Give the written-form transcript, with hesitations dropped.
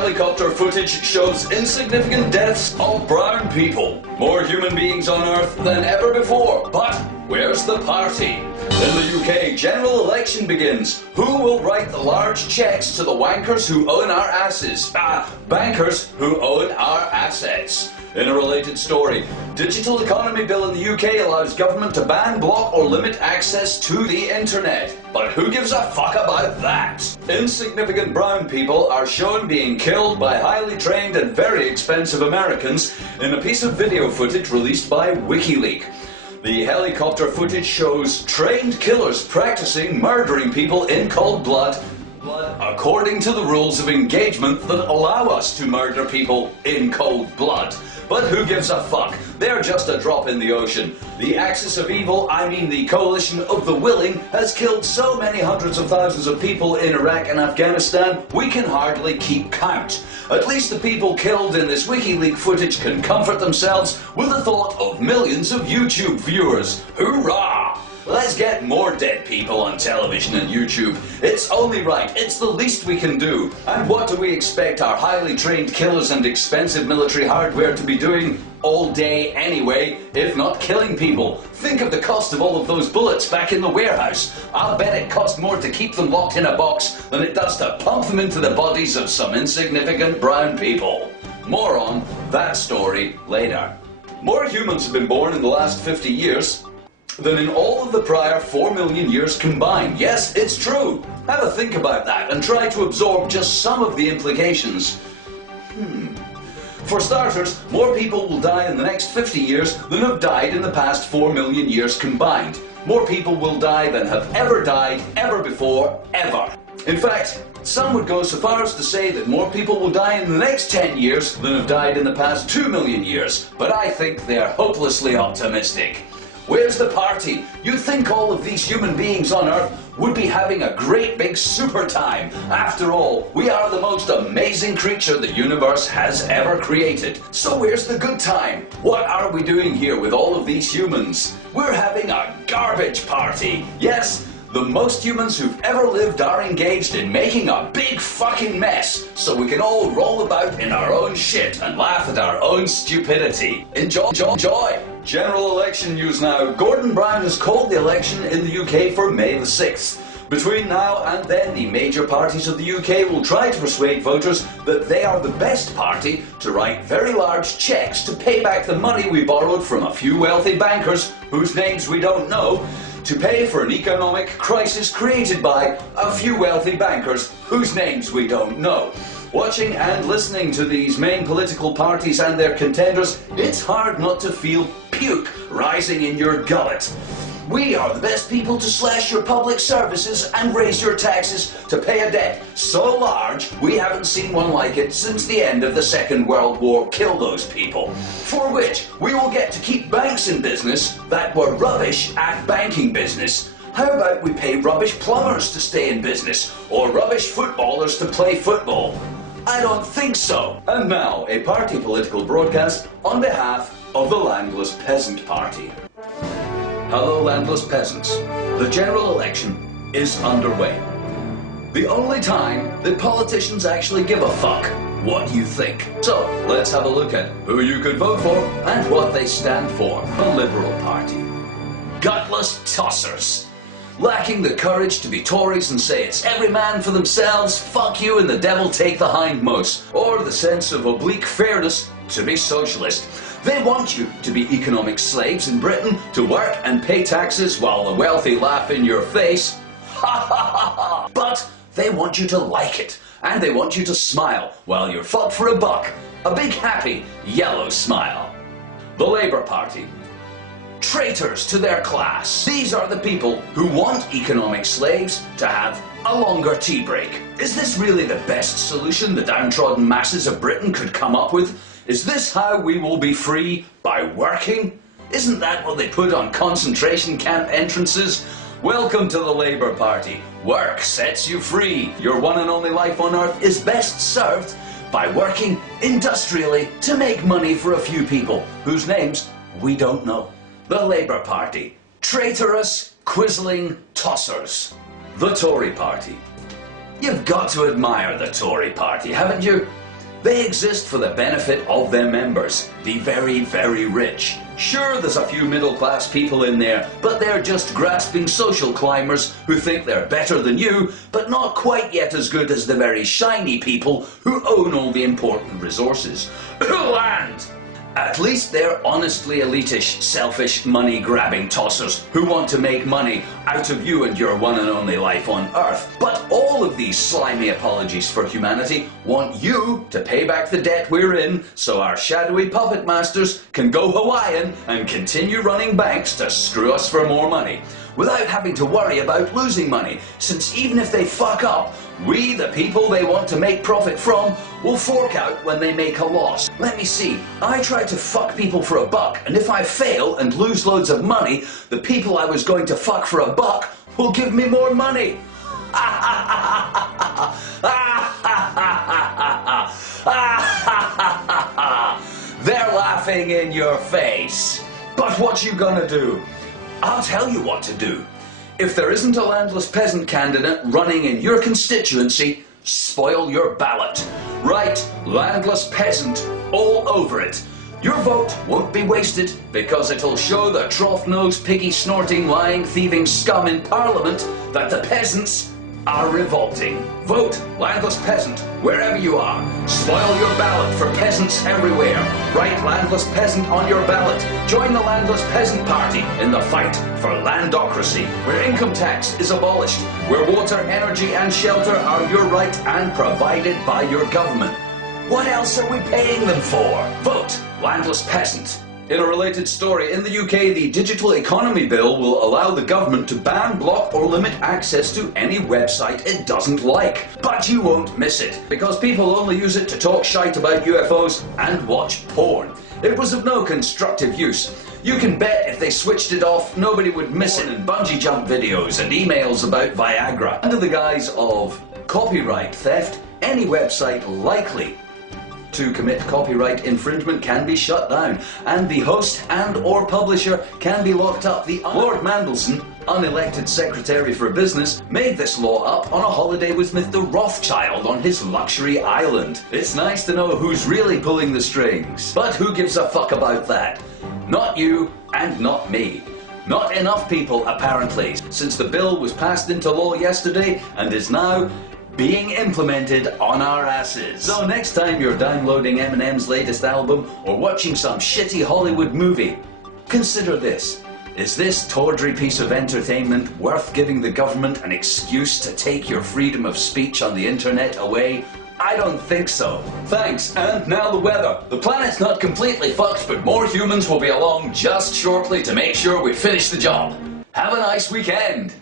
helicopter footage shows insignificant deaths of brown people. More human beings on Earth than ever before. But where's the party? In the UK, general election begins. Who will write the large checks to the wankers who own our asses? Bankers who own our assets. In a related story, digital economy bill in the UK allows government to ban, block or limit access to the internet. But who gives a fuck about that? Insignificant brown people are shown being killed by highly trained and very expensive Americans in a piece of video footage released by WikiLeaks. The helicopter footage shows trained killers practicing murdering people in cold blood, according to the rules of engagement that allow us to murder people in cold blood. But who gives a fuck? They're just a drop in the ocean. The axis of evil, I mean the coalition of the willing, has killed so many hundreds of thousands of people in Iraq and Afghanistan, we can hardly keep count. At least the people killed in this WikiLeaks footage can comfort themselves with the thought of millions of YouTube viewers. Hoorah! Let's get more dead people on television and YouTube. It's only right. It's the least we can do. And what do we expect our highly trained killers and expensive military hardware to be doing all day anyway, if not killing people? Think of the cost of all of those bullets back in the warehouse. I'll bet it cost more to keep them locked in a box than it does to pump them into the bodies of some insignificant brown people. More on that story later. More humans have been born in the last 50 years than in all of the prior 4 million years combined. Yes, it's true. Have a think about that and try to absorb just some of the implications. For starters, more people will die in the next 50 years than have died in the past 4 million years combined. More people will die than have ever died, ever before, ever. In fact, some would go so far as to say that more people will die in the next 10 years than have died in the past 2 million years. But I think they are hopelessly optimistic. Where's the party? You'd think all of these human beings on Earth would be having a great big super time. After all, we are the most amazing creature the universe has ever created. So where's the good time? What are we doing here with all of these humans? We're having a garbage party. Yes, the most humans who've ever lived are engaged in making a big fucking mess so we can all roll about in our own shit and laugh at our own stupidity. Enjoy. General election news now. Gordon Brown has called the election in the UK for May the 6th. Between now and then, the major parties of the UK will try to persuade voters that they are the best party to write very large cheques to pay back the money we borrowed from a few wealthy bankers whose names we don't know, to pay for an economic crisis created by a few wealthy bankers whose names we don't know. Watching and listening to these main political parties and their contenders, it's hard not to feel puke rising in your gullet. We are the best people to slash your public services and raise your taxes to pay a debt so large we haven't seen one like it since the end of the Second World War. Kill those people. For which we will get to keep banks in business that were rubbish at banking business. How about we pay rubbish plumbers to stay in business, or rubbish footballers to play football? I don't think so. And now, a party political broadcast on behalf of the Landless Peasant Party. Hello, landless peasants. The general election is underway. The only time that politicians actually give a fuck what you think. So, let's have a look at who you could vote for and what they stand for. The Liberal Party. Gutless tossers. Lacking the courage to be Tories and say it's every man for themselves, fuck you and the devil take the hindmost, or the sense of oblique fairness to be socialist. They want you to be economic slaves in Britain, to work and pay taxes while the wealthy laugh in your face. Ha ha ha ha! But they want you to like it, and they want you to smile while you're fucked for a buck. A big happy yellow smile. The Labour Party. Traitors to their class. These are the people who want economic slaves to have a longer tea break. Is this really the best solution the downtrodden masses of Britain could come up with? Is this how we will be free? By working? Isn't that what they put on concentration camp entrances? Welcome to the Labour Party. Work sets you free. Your one and only life on earth is best served by working industrially to make money for a few people whose names we don't know. The Labour Party. Traitorous, quizzling tossers. The Tory Party. You've got to admire the Tory Party, haven't you? They exist for the benefit of their members, the very, very rich. Sure, there's a few middle-class people in there, but they're just grasping social climbers who think they're better than you, but not quite yet as good as the very shiny people who own all the important resources. Land! At least they're honestly elitish, selfish, money-grabbing tossers who want to make money out of you and your one and only life on Earth. But all of these slimy apologies for humanity want you to pay back the debt we're in so our shadowy puppet masters can go Hawaiian and continue running banks to screw us for more money, without having to worry about losing money, since even if they fuck up, we, the people they want to make profit from, will fork out when they make a loss. Let me see, I try to fuck people for $1, and if I fail and lose loads of money, the people I was going to fuck for $1 will give me more money. They're laughing in your face. But what you gonna do? I'll tell you what to do. If there isn't a landless peasant candidate running in your constituency, spoil your ballot. Write landless peasant all over it. Your vote won't be wasted because it'll show the trough-nosed, piggy-snorting, lying, thieving scum in Parliament that the peasants are revolting. Vote landless peasant wherever you are. Spoil your ballot for peasants everywhere. Write landless peasant on your ballot. Join the landless peasant party in the fight for landocracy, where income tax is abolished, where water, energy and shelter are your right and provided by your government. What else are we paying them for? Vote landless peasant. In a related story, in the UK, the Digital Economy Bill will allow the government to ban, block or limit access to any website it doesn't like. But you won't miss it, because people only use it to talk shite about UFOs and watch porn. It was of no constructive use. You can bet if they switched it off, nobody would miss it in bungee jump videos and emails about Viagra. Under the guise of copyright theft, any website likely to commit copyright infringement can be shut down, and the host and or publisher can be locked up. The Lord Mandelson, unelected Secretary for Business, made this law up on a holiday with Mr. Rothschild on his luxury island. It's nice to know who's really pulling the strings. But who gives a fuck about that? Not you and not me. Not enough people, apparently, since the bill was passed into law yesterday and is now being implemented on our asses. So next time you're downloading Eminem's latest album or watching some shitty Hollywood movie, consider this. Is this tawdry piece of entertainment worth giving the government an excuse to take your freedom of speech on the internet away? I don't think so. Thanks, and now the weather. The planet's not completely fucked, but more humans will be along just shortly to make sure we finish the job. Have a nice weekend.